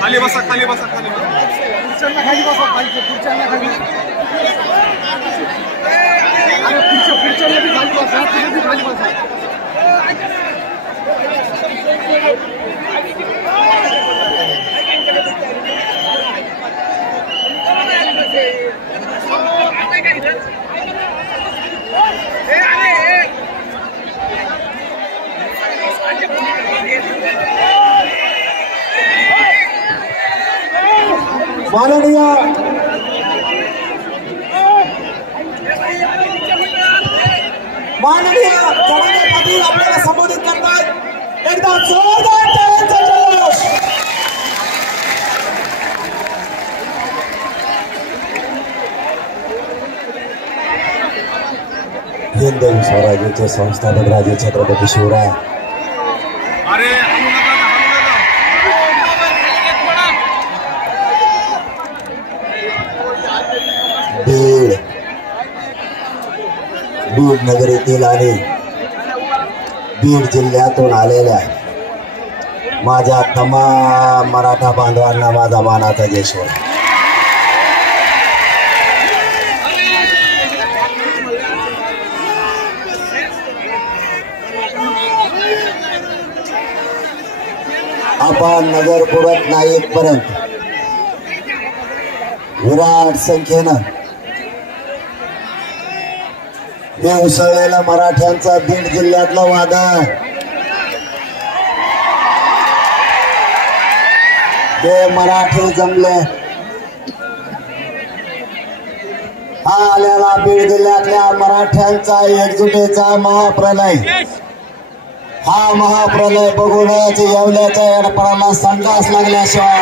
खाली बसा खाली बसा खाली माननीय पाटील आपल्याला संबोधित करतात. एकदा जोरदार टाळ्यांचा जल्लोष. हिंदवी स्वराज्याचे संस्थापक राजे छत्रपती शिवराय बीड नगरीतील आणि बीड जिल्ह्यातून आलेल्या माझ्या तमाम मराठा बांधवांना माझा मानाचा जयश्वर. आपण नगर पुरत नाईक पर्यंत विराट संख्येनं हे उसळलेला मराठ्यांचा बीड जिल्ह्यातला वादळ हे मराठी जमले. हा आलेला बीड जिल्ह्यातल्या मराठ्यांचा एकजुटीचा महाप्रलय. हा महाप्रलय बघूनच येवल्याच्या येडपणाला संडास लागल्याशिवाय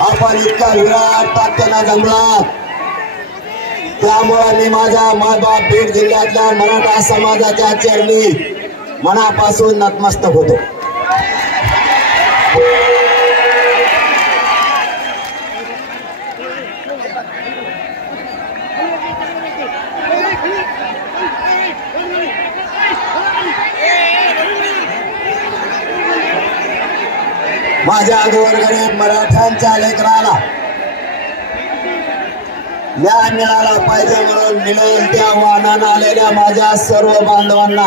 आपण इतक्या विराट ताकदीनं जमलात. त्यामुळे मी माझ्या मायबाप बीड जिल्ह्यातल्या मराठा समाजाच्या चरणी मनापासून नतमस्तक होतो. माझ्या गोरगरीब मराठ्यांच्या लेकराला न्याय मिळाला पाहिजे म्हणून मिळेल त्या वाहनानं आलेल्या माझ्या सर्व बांधवांना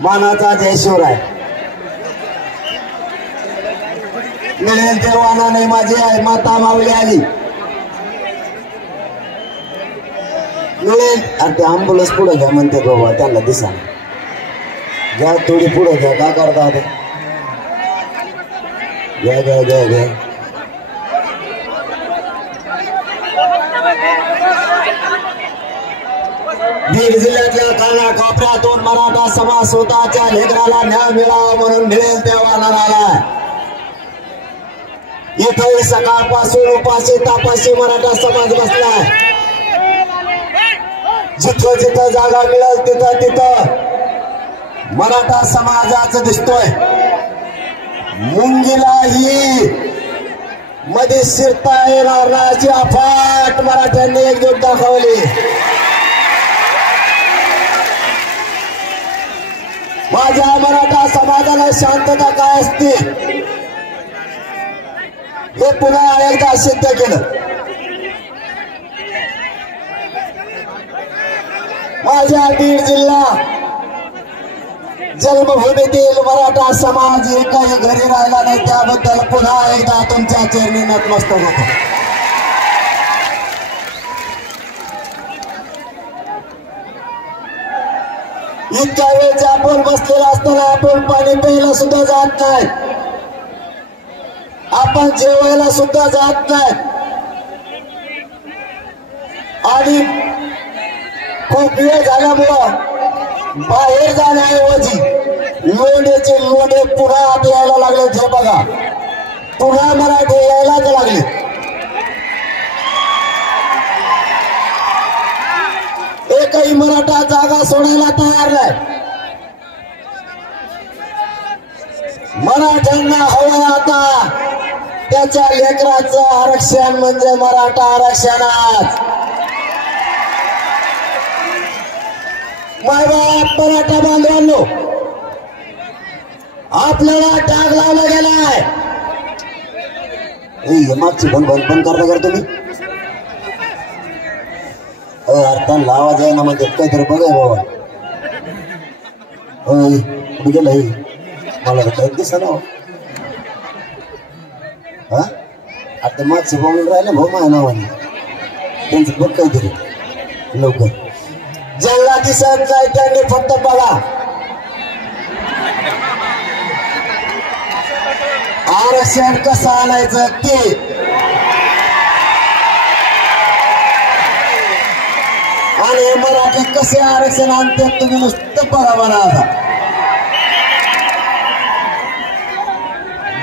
मानाचा जयश्वर आहे. मिळेल त्या वाहनाने माझी आहे माता माऊली आली. मिळेल अरे ते अँब्युलन्स पुढे घ्या म्हणते बाबा त्यांना दिसा घ्या थोडी पुढे घ्या काय करता घ्या घ्या घ्या घ्या. बीड जिल्ह्यातल्या काना कोपऱ्यातून मराठा समाज स्वतःच्या लेकराला न्याय मिळावा म्हणून मिळेल त्या वाहनाला इथंही सकाळपासून उपाशी तापाशी मराठा समाज बसलाय. जिथं जिथं जागा मिळेल तिथं तिथं मराठा समाजाचं दिसतोय. मुंगीलाही मध्ये शिरता येणार नाही अफाट मराठ्यांनी एकजूट दाखवली. माझ्या मराठा समाजाला शांतता काय असते हे पुन्हा एकदा सिद्ध केलं. माझ्या बीड जिल्हा जन्मभूमीतील मराठा समाज एकही घरी राहिला नाही त्याबद्दल पुन्हा एकदा तुमच्या चरणी नतमस्तक होतो. इतक्या वेळेचे आपण बसलेला असताना आपण पाणी प्यायला सुद्धा जात नाही. आपण जेवायला सुद्धा जात नाही. आणि खूप वेळ झाल्यामुळं बाहेर जाण्याऐवजी लोंढेचे लोंढे पुन्हा आत यायला लागले. हे बघा पुन्हा मराठी यायलाच लागले. एकही मराठा जागा सोडायला तयार नाही. मराठ्यांना हवंय आता त्याच्या लेकराचं आरक्षण म्हणजे मराठा आरक्षणच. मायबाप मराठा बांधवांनो, आपल्याला टॅग लावला गेलाय. मागची बंद करता तुम्ही आता लावा जाय ना म्हणजे काहीतरी बघाय बाबा. कुठे गेलं मला काही दिसा ना. हा आता मागचे बोलून राहिले भाऊ माझ्या नावाने त्यांचं बघ काहीतरी लवकर. ज्यांना दिसत नाही त्यांनी फक्त बघा. आरक्षण कसं आणायचं ते आणि मराठी कसे आरक्षण आणतात तुम्ही नुसतं बघा म्हणा. आता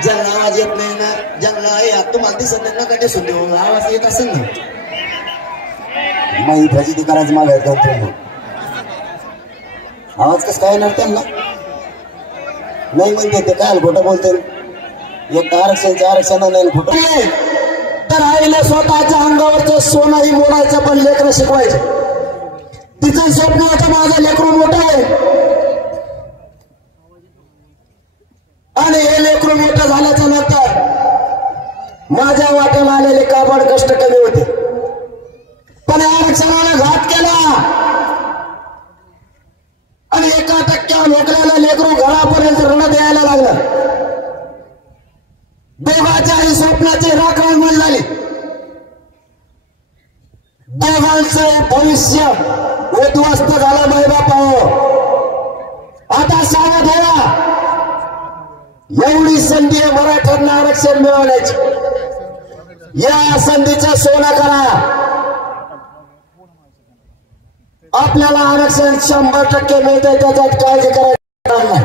ज्यांना आवाज येत नाही ना, ज्यांना तुम्हाला दिसत नाही ना का दिसून देऊ आवाज येत असेल ना मग फजिती करायचं मागायचं तुम्ही आवाज कसं काय येणार त्यांना नाही म्हणते ते काय खोटं बोलते. एक आरक्षणच्या आरक्षण नाही खोटं तर आईला स्वतःच्या अंगावरचं सोनंही मोडायचं पण लेकरं शिकवायचं. तिचं स्वप्न होतं माझं लेकरू मोठं आहे आणि हे लेकरू मोठं झाल्याच्या नंतर माझ्या वाट्याला आलेले काबाड कष्ट कमी होते. पण आरक्षणाने घात केला आणि 1% लोकल्याला लेकरू घरापर्यंत रडत यायला लागलं. दोघांच्याही स्वप्नाची राखण झाली. दोघांचं भविष्य उद्ध्वस्त झालं. मायबापाओ आता सावध व्हा. एवढी संधी आहे मराठ्यांना आरक्षण मिळवण्याची. या संधीचं सोनं करा. आपल्याला आरक्षण 100% मिळतंय त्याच्यात काळजी करायची नाही.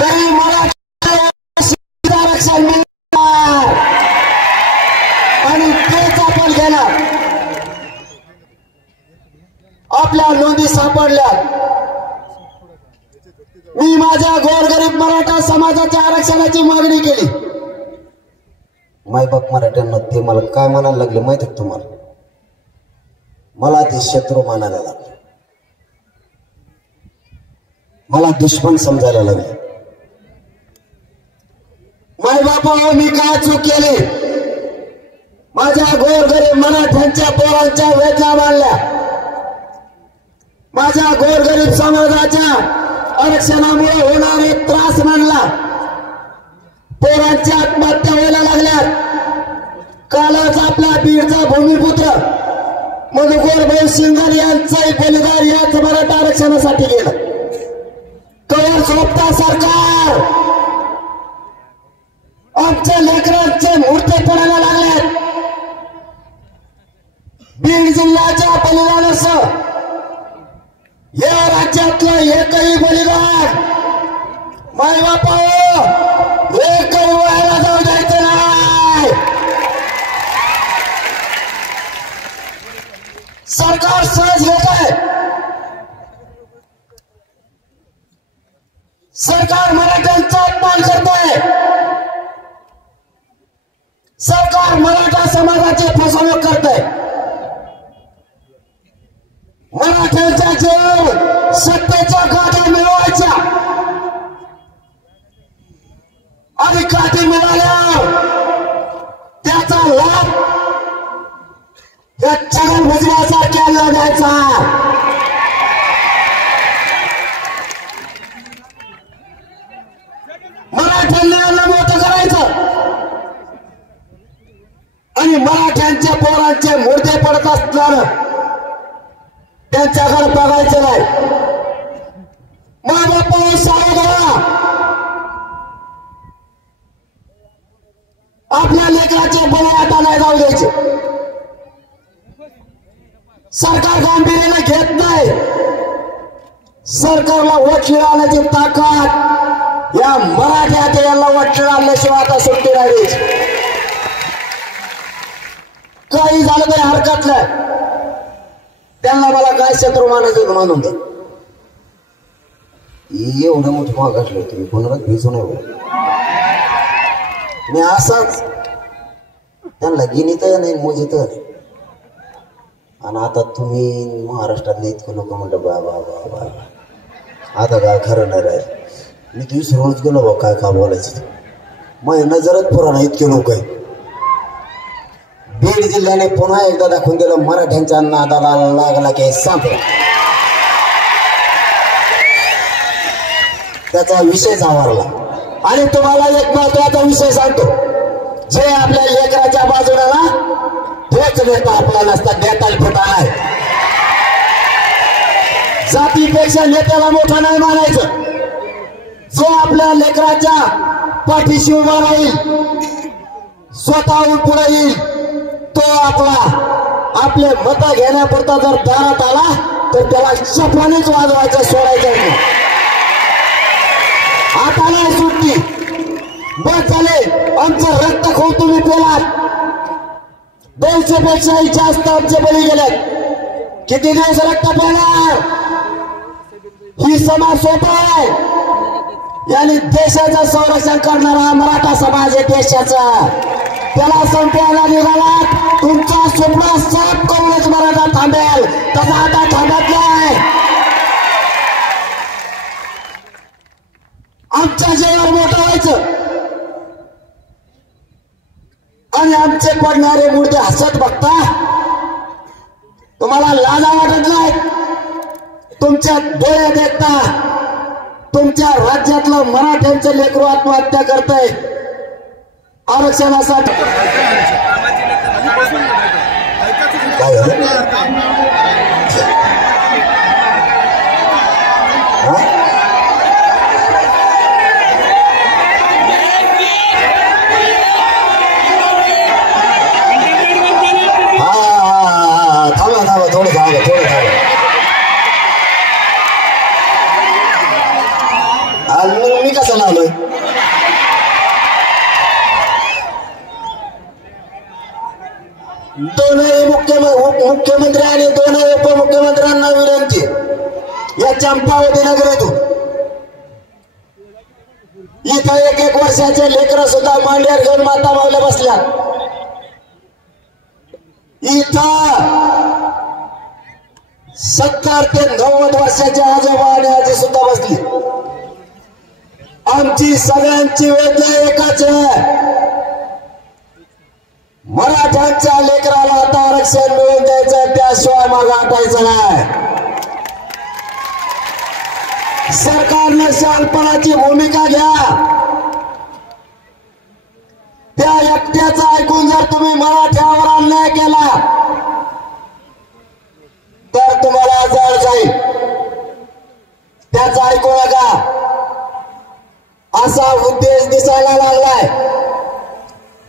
तरी मराठा आरक्षण मिळणार आणि तेच आपण घेणार. आपल्या नोंदी सापडल्या. मी माझ्या गोरगरीब मराठा समाजाच्या आरक्षणाची मागणी केली. मायबाप मराठ्यांना ते मला काय म्हणायला लागले माहिती आहे तुम्हाला. मला ते शत्रू मानायला लागले. मला दुश्मन समजायला लागले. मायबापा मी काय चूक केली. माझ्या गोरगरीब मराठ्यांच्या पोरांच्या वेदना मांडल्या. माझ्या गोरगरीब समाजाच्या आरक्षणामुळे होणारे त्रास मांडला. पोरांच्या आत्महत्या व्हायला लागल्यात. कालच आपला बीडचा भूमिपुत्र मधुकरभाई सिंघल यांचंही बलिदान याच मराठा आरक्षणासाठी गेलं. कवर झोपता सरकार आमच्या लेकरांचे मूर्ती पडायला लागल्यात. बीड जिल्ह्याच्या बलिदानासह या राज्यातलं एकही बलिदान मायबापाओ एकही व्हायला जाऊ द्यायचं नाही. सरकार सहज घेत आहे. सरकार मराठ्यांचा अपमान करत आहे. सरकार मराठा समाजाची फसवणूक करत आहे. मराठ्यांच्या जीव सत्तेच्या गाद्या मिळवायच्या आणि गादी मिळाल्या त्याचा लाभ या छगन भुजबळासारख्यांना द्यायचा. मराठ्यांना मोठं करायचं आणि मराठ्यांच्या पोरांचे मुर्दे पडत असताना त्यांच्याकडे बघायचं नाही. मायबापावर सावध व्हा. आपल्या लेकराचे बळी नाही जाऊ द्यायचे. सरकार गांभीर्याने घेत नाही. सरकारला वकील आणण्याची ताकद या मराठ्यात याला वकील आणल्याशिवाय आता सुट्टी राहिली. काही झालं तरी हरकत नाही. त्यांना मला काय शत्रू मानायचं मानून द्या. एवढं मोठं माग घातलं तुम्ही कोणाला भेजू नये. मी असाच त्यांना गिनीत नाही मोजित. आणि आता तुम्ही महाराष्ट्रातले इतके लोक म्हणलं बा बा बा बा आता काय खरं नाही राहील. मी दिवस रोज गेलो बा काय का बोलायचं. माझ्या नजरच पुराणा इतके लोक आहेत. बीड जिल्ह्याने पुन्हा एकदा दाखवून दिलं मराठ्यांच्या नादाला लागला की संपला. त्याचा विषयच आवरला. आणि तुम्हाला एक महत्वाचा विषय सांगतो. जे आपल्या लेकराच्या बाजूला ना तोच नेता आपला नसता देताल फुटा आहे. जातीपेक्षा नेत्याला मोठा नाही मानायचं. जो आपल्या लेकराच्या पाठीशी उभा राहील, स्वतःहून पुढे येईल, तो आपले मत घेण्यापुरता जर दारात आला तर त्याला चपलानेच वाजवायचं, सोडायचं नाही. आता नाही सुट्टी. बस झाले. आमचं रक्त खून तुम्ही पेलात. 200 पेक्षाही जास्त आमचे बळी गेलेत. किती दिवस रक्त पेणार ही समाज सोपा आहे. यांनी देशाचं संरक्षण करणारा मराठा समाज आहे देशाचा. त्याला संपवायला निघाला. तुमचा स्वप्न साफ करूनच मराठा थांबेल. तसा आता थांबत नाही. आमच्या जीवावर मोठं व्हायचं आणि आमचे पडणारे मुर्दे हसत बघता तुम्हाला लाजा वाटत नाही. तुमच्या डोळे देखता तुमच्या राज्यातलं मराठ्यांचं लेकरू आत्महत्या करतंय आरक्षणासाठी. काय मी कसं लावलोय. दोनही मुख्यमंत्री आणि दोनही उपमुख्यमंत्र्यांना विनंती. या चंपावती नगरीतून इथं 1-1 वर्षाचे लेकरं सुद्धा मांड्यावर घेऊन माता मावल्या बसल्या. इथं 70 ते 90 वर्षाचे आजोबा आणि आजी सुद्धा बसली. आमची सगळ्यांची वेदना एकच आहे. मराठ्यांच्या लेकराला आता आरक्षण मिळवून द्यायचं, त्याशिवाय मागे हटायचं नाही. सरकारनं शालपणाची भूमिका घ्या. त्या एकट्याचं ऐकून जर तुम्ही मराठ्यावर अन्याय केला तर तुम्हाला जड जाईल. त्याचं ऐकू नका. असा उद्देश दिसायला लागलाय.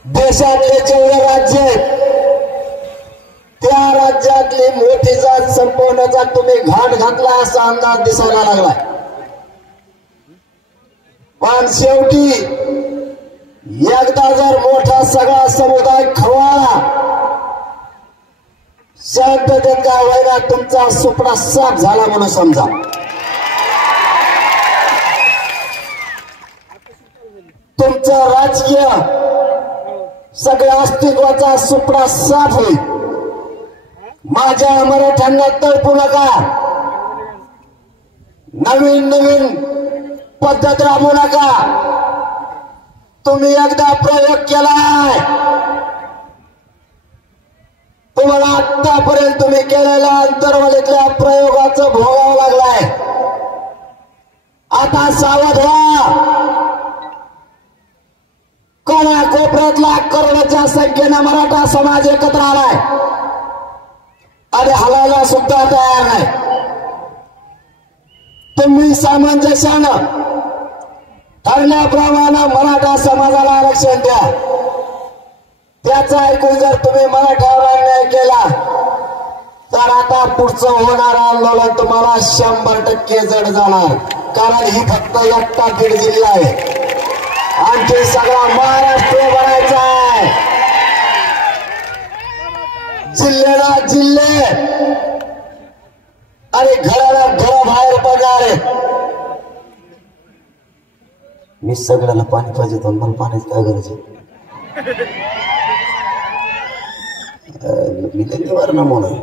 देशातले जेवढे राज्य आहेत त्या राज्यातली मोठी जात संपवण्याचा तुम्ही घाट घातला असा अंदाज दिसायला लागलाय. पण शेवटी एकदा जर मोठा सगळा समुदाय खवळला शांततेत का होईना तुमचा सुपडा साफ झाला म्हणून समजा. तुमचं राजकीय सगळ्या अस्तित्वाचा सुपडा साफ होईल. माझ्या मराठ्यांना तळपू नका. नवीन पद्धत राबवू नका. तुम्ही एकदा प्रयोग केलाय. तुम्हाला आतापर्यंत तुम्ही केलेल्या अंतर्वालीतल्या प्रयोगाचं भोगावं लागलाय. आता सावध व्हा. कोपऱ्यातला करोडच्या संख्येनं मराठा समाज एकत्र आलाय आणि हलायला सुद्धा तयार नाही. तुम्ही सामंजस्यानं ठरल्याप्रमाणे मराठा समाजाला आरक्षण द्या. त्याचं ऐकून जर तुम्ही मराठ्यावर अन्याय केला तर आता पुढचं होणारं आंदोलन तुम्हाला 100% जड जाणार. कारण ही फक्त एकटा बीड जिल्हा आहे. आणखी सगळा महाराष्ट्र बनायचा आहे. जिल्ह्याला जिल्हे आणि घराला घर बाहेर पडणार आहे. मी सगळ्याला पाणी पाहिजे तर मला पाण्याची काय गरज आहे. निवारण म्हणून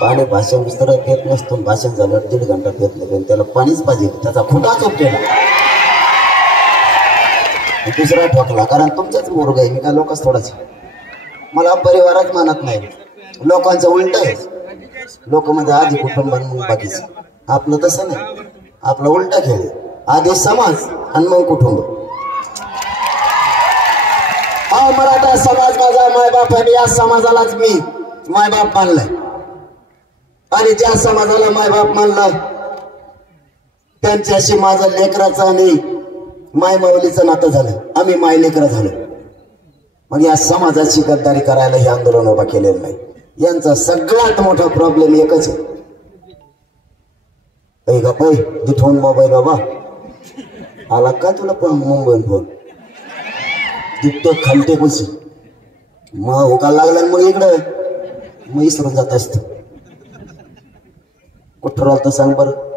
पाणी भाषण विस्तार पेत नसतो, भाषण झालं 1.5 घंटा पेत नाही, त्याला पाणीच पाहिजे, त्याचा फुटाच उपकेला. दुसरा ठोकला, कारण तुमचाच मोरग आहे, मी काय लोकच थोडाच. मला परिवारात मानत नाही, लोकांचं उलट आहे. लोक म्हणजे आधी कुटुंब मग बाकीचं. आपलं तसं नाही, आपलं उलटा खेळ, आधी समाज आणि मग कुटुंब. हा मराठा समाज माझा मायबाप आहे, या समाजालाच मी मायबाप मानलाय. आणि ज्या समाजाला मायबाप मानलं त्यांच्याशी माझं लेकराचं आणि मायमाऊलीचं नातं झालं. आम्ही माय लेकरं झालो. मग या समाजाची गद्दारी करायला हे आंदोलन उभा केलेलं नाही. यांचा सगळ्यात मोठा प्रॉब्लेम एकच आहे. दिठवून मोबाईल बाबा आला का तुला पण मुंबईत फोन दिखतो खालटे कुशी मग उकाला लागला मग इकडं मग इसरून जात असत. कुठं राहतं सांग बरं.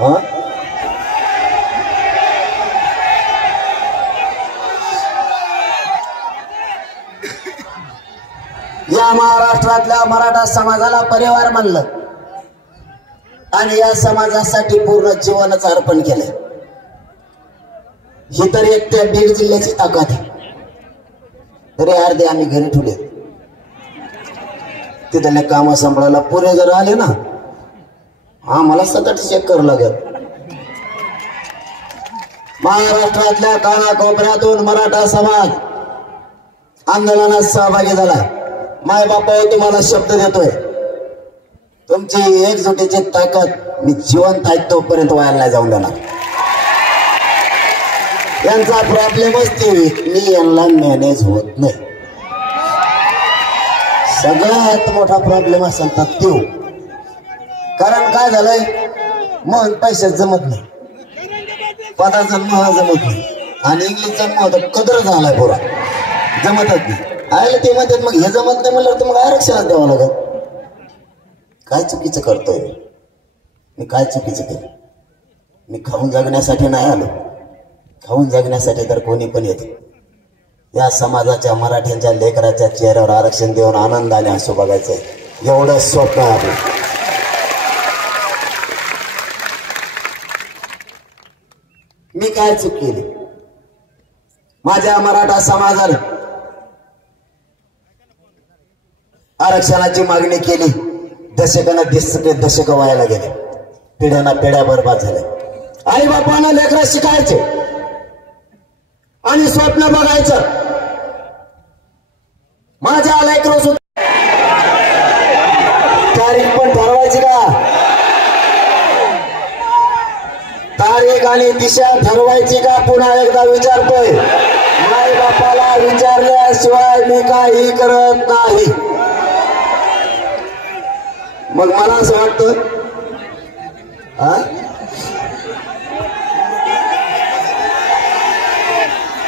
हा या महाराष्ट्रातल्या मराठा समाजाला परिवार मानलं आणि या समाजासाठी पूर्ण जीवनच अर्पण केलंय. ही तर एकट्या बीड जिल्ह्याची ताकद आहे. तरी अर्धे आम्ही घरी ठेवले. तिथले काम सांभाळायला पुरे जर आले ना आम्हाला सतत चेक करावं लागेल. महाराष्ट्रातल्या कानाकोपऱ्यातून मराठा समाज आंदोलनात सहभागी झाला. माय बापा तुम्हाला शब्द देतोय, तुमची एकजुटीची ताकद मी जिवंत आहे तोपर्यंत व्हायला नाही जाऊन देणार. यांचा प्रॉब्लेमच ते मी यांना मॅनेज होत नाही. सगळ्यात मोठा प्रॉब्लेम असेल तर तो. कारण काय झालंय मन पैशात जमत नाही, पदाचा मह जमत नाही आणि इंग्लिशचा मह तर कदर झालाय पुरा जमतच नाही. आयला ते म्हणतात मग हे जमत नाही म्हणलं तर मग आरक्षणात द्यावं लागेल. काय चुकीचं करतोय मी? काय चुकीचं केलं? मी खाऊन जगण्यासाठी नाही आलो. खाऊन जगण्यासाठी तर कोणी पण येते. या समाजाच्या मराठ्यांच्या लेकराच्या चेहऱ्यावर आरक्षण देऊन आनंदाने हसू बघायचंय एवढं स्वप्न आहे आपलं. मी काय चूक केली? माझ्या मराठा समाजाने आरक्षणाची मागणी केली. दशक व्हायला गेले. पिढ्याना पिढ्या बरबाद झाल्या. आई बापांना लेकरं शिकायचे आणि स्वप्न बघायचं. माझ्या लेकरं सुद्धा तारीख पण ठरवायची का? तारीख आणि दिशा ठरवायची का? पुन्हा एकदा विचारतोय. माय बापाला विचारल्याशिवाय मी काही करत नाही. मग मला असं वाटतं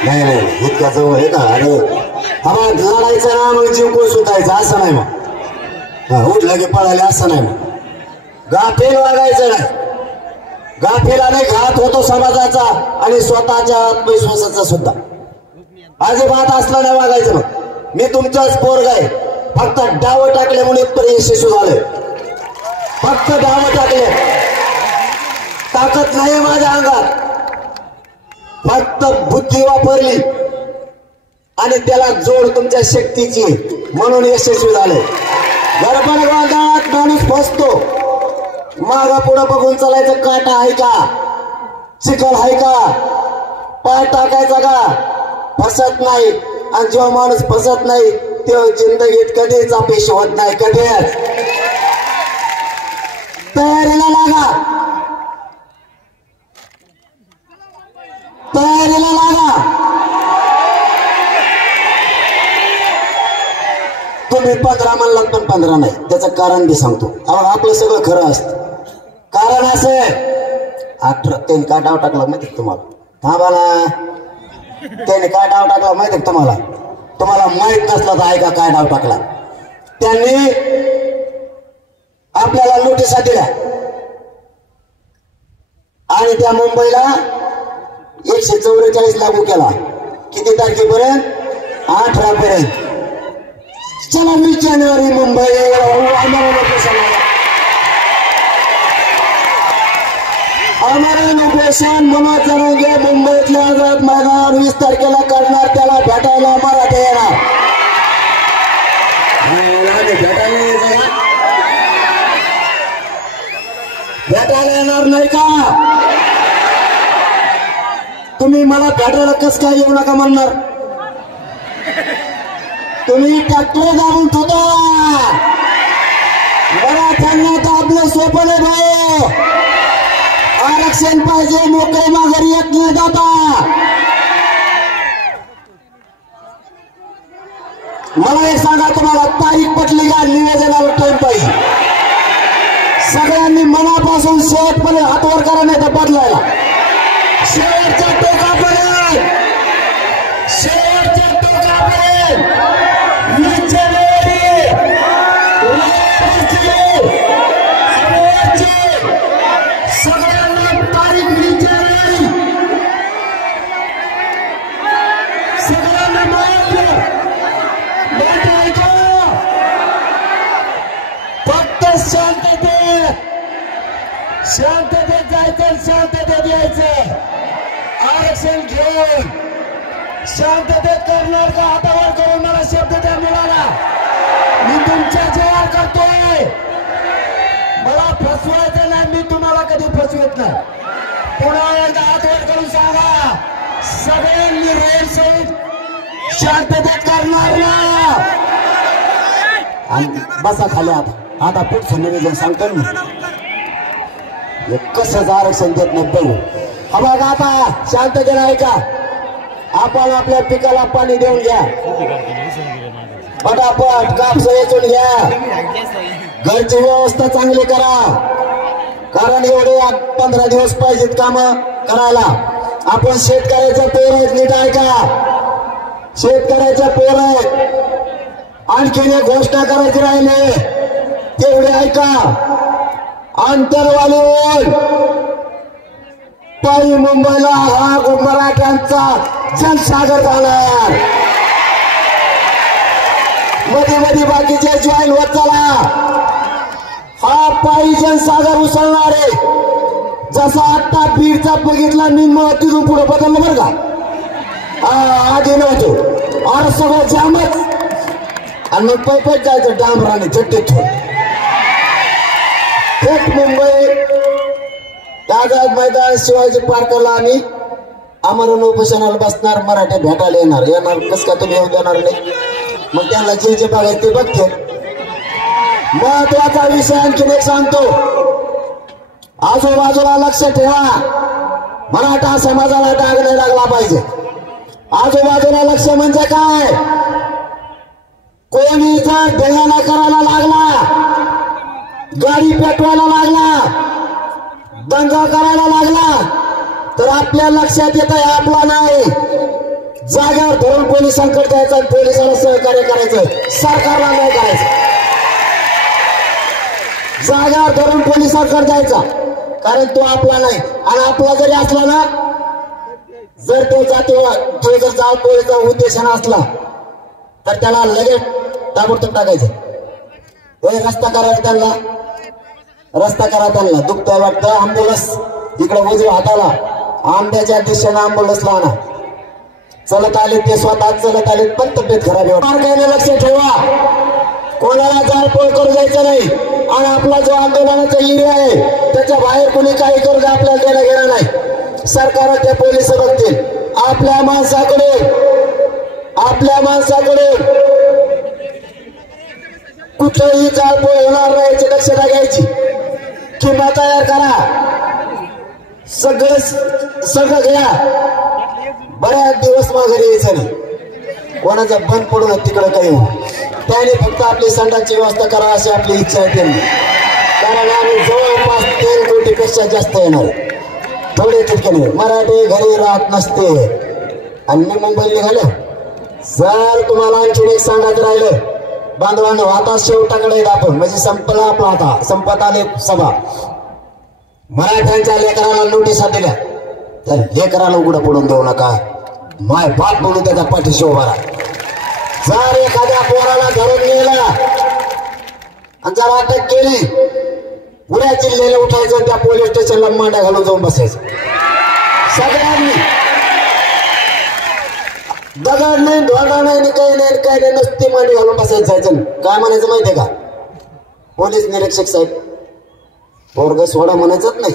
नाही नाही इतक्या जवळ आहे का? अरे हवा लढायचं ना मग जीव कोण सुटायचं असं नाही. मग उठलं की पळाले असं नाही. मग गाफील वागायचं नाही. गाफिलाने घात होतो समाजाचा आणि स्वतःच्या आत्मविश्वासाचा सुद्धा. अजिबात असला नाही वागायचं. मग मी तुमचाच पोरग आहे. फक्त डाव टाकले म्हणून इथपर्यंत यशस्वी झाले. फक्त डाव टाकले. ताकद नाही माझ्या अंगात. फक्त बुद्धी वापरली आणि त्याला जोड तुमच्या शक्तीची म्हणून यशस्वी झाले. गडबड गोंधळात माणूस फसतो. मागा पुढं बघून चालायचं. काटा आहे का? चिखल आहे का? पाय टाकायचा का? फसत नाही. आणि जेव्हा माणूस फसत नाही तेव्हा जिंदगीत कधीच अपयश होत नाही. कधीच. तयारीला लागा. तयारीला लागा. तुम्ही 15 म्हणलात पण 15 नाही. त्याचं कारण बी सांगतो. आपलं सगळं खरं असतं. कारण असे 18 त्यांनी काय डाव टाकला माहिती तुम्हाला? थांबा ना. त्याने काय डाव टाकला माहिती तुम्हाला? तुम्हाला माहित नसला तर ऐका काय नाव टाकला त्यांनी आपल्याला नोटिसा दिल्या आणि त्या मुंबईला 144 लागू केला किती तारखेपर्यंत 18 पर्यंत चला 20 जानेवारी मुंबई आमरण उपोषण मनोज जरांगे मुंबईतल्या आझाद मैदान 20 तारखेला करणार त्याला भेटायला मराठे येणार भेटायला येणार नाही का तुम्ही मला भेटायला कस काय येऊ नका म्हणणार तुम्ही ट्रॅक्टर दाबून ठेवता मराठ्यांना तर आपलं सोपं नाही भाऊ आरक्षण पाहिजे मोकळे माघारी येत नाही जाता मला एक सांगा तुम्हाला तारीख पटली का निवेदनाला टाइम पाहिजे सगळ्यांनी मनापासून शेवटपर्यंत हात वर करा नाही तर बदलायला शेवटच्या टोकापर्यंत शेवटच्या टोकापर्यंत सगळ्यांना तारीख विचारली सगळ्यांना फक्त शांततेत जायचं शांततेत यायचं आरक्षण घेऊन शांततेत करणार का हातावर करून मला शब्द द्या मिळाला मी तुमच्या जेवण करतोय मला फसवायचं नाही मी तुम्हाला कधी फसवत नाही पुन्हा एकदा हातवर करून सांगा सगळ्यांनी रोड सहित शांततेत करणार ना बसा खाली आता पुढचं निवेदन सांगतो मी कसं आरक्षण देत नाही बघू हा बघा आता शांततेने ऐका आपण आपल्या पिकाला पाणी देऊन घ्या पटापट कापस वेचून घ्या घरची व्यवस्था चांगली करा कारण एवढे 15 दिवस पाहिजेत काम करायला आपण शेतकऱ्याचा पोर आहेत नीट ऐका शेतकऱ्याच्या पोर आहेत आणखीन एक घोषणा करायची राहिले तेवढे ऐका आंतरवालीवर पायी मुंबईला हा मराठ्यांचा जनसागर जाणार मध्ये मध्ये बाकीचे जॉईन होत चला हा पायी जनसागर उसळणार आहे जसा आता बीडचा बघितला मी तिथून पुढे बदललं बरं का आधी नव्हतो अरे सगळं जामच आणि मग पैपट जायचं डांबराने चट्टीत थेट मुंबई आझाद मैदान शिवाजी पार्कला आम्ही आमरण उपोषणाला बसणार मराठे भेटायला येणार कस का तुम्ही येऊ देणार नाही मग त्यांना जे बघायचे ते बघते महत्वाचा विषय आणखीन एक सांगतो आजूबाजूला लक्ष ठेवा मराठा समाजाला डाग नाही लागला पाहिजे आजूबाजूला लक्ष म्हणजे काय कोणी जर ढेगाणा करायला लागला गाडी पेटवायला लागला दंगा करायला लागला तर आपल्या लक्षात येत आहे आपला नाही जागेवर धरून पोलिसांकडे द्यायचं आणि पोलिसांना सहकार्य करायचं सरकारला नाही करायचं जागेवर धरून पोलिसांकडे द्यायचा कारण तो आपला नाही आणि आपला जरी असला ना जर तो जर जाऊन पोलीचा उद्देश असला तर त्याला लगेच ताबडतोब टाकायचं रस्ता करायला त्यांना रस्ता करा त्यांना दुखतोय वाटतं अँब्युलन्स इकडे उजव्या हाताला आंब्याच्या दिशेने अँब्युलन्सला आणा चलत आले ते स्वतः चलत आले पण तब्येत खराब आहे लक्ष ठेवा कोणाला जाळपोळ करू द्यायचं नाही आणि आपला जो आंदोलनाचा एरिया आहे त्याच्या बाहेर कोणी काही करू द्या आपल्याला देणं घेणं नाही सरकार ते पोलीस बघतील आपल्या माणसाकडे कुठेही जाळपोळ होणार नाही याची दक्षता घ्यायची किंवा तयार करा सगळं घ्या बऱ्याच दिवस माघारी यायचं नाही कोणाचा बंद पडून तिकडं काही हो त्याने फक्त आपली संडासची व्यवस्था करा अशी आपली इच्छा आहे त्यांनी कारण आम्ही जवळपास 3 कोटीपेक्षा जास्त येणार थोडे तितके नाही मराठी घरी राहत नसते आणि मी मुंबईला निघालो सर तुम्हाला आणखीन एक सांगायचं राहिलं बांधवांनो, आता शेवटाकडे आपण म्हणजे संपला आपला आता संपत आले सभा. मराठ्यांच्या लेकराला नोटिसा दिल्या तर लेकराला उघडं पडून देऊ नका. माय बाप म्हणून त्याच्या पाठीशी उभा राहा. जर एखाद्या पोराला धरून गेला आणि जर अटक केली पुऱ्या जिल्ह्याला उठायचं, त्या पोलीस स्टेशनला मांड्या घालून जाऊन बसायचं. सगळ्यांनी दगड नाही धोडा नाही काही नाही काही नाही नुसती मांडी घालून बसायचं जायचं. काय म्हणायचं माहितीये का पोलीस निरीक्षक साहेब, पोरग सोडा म्हणायचंच नाही.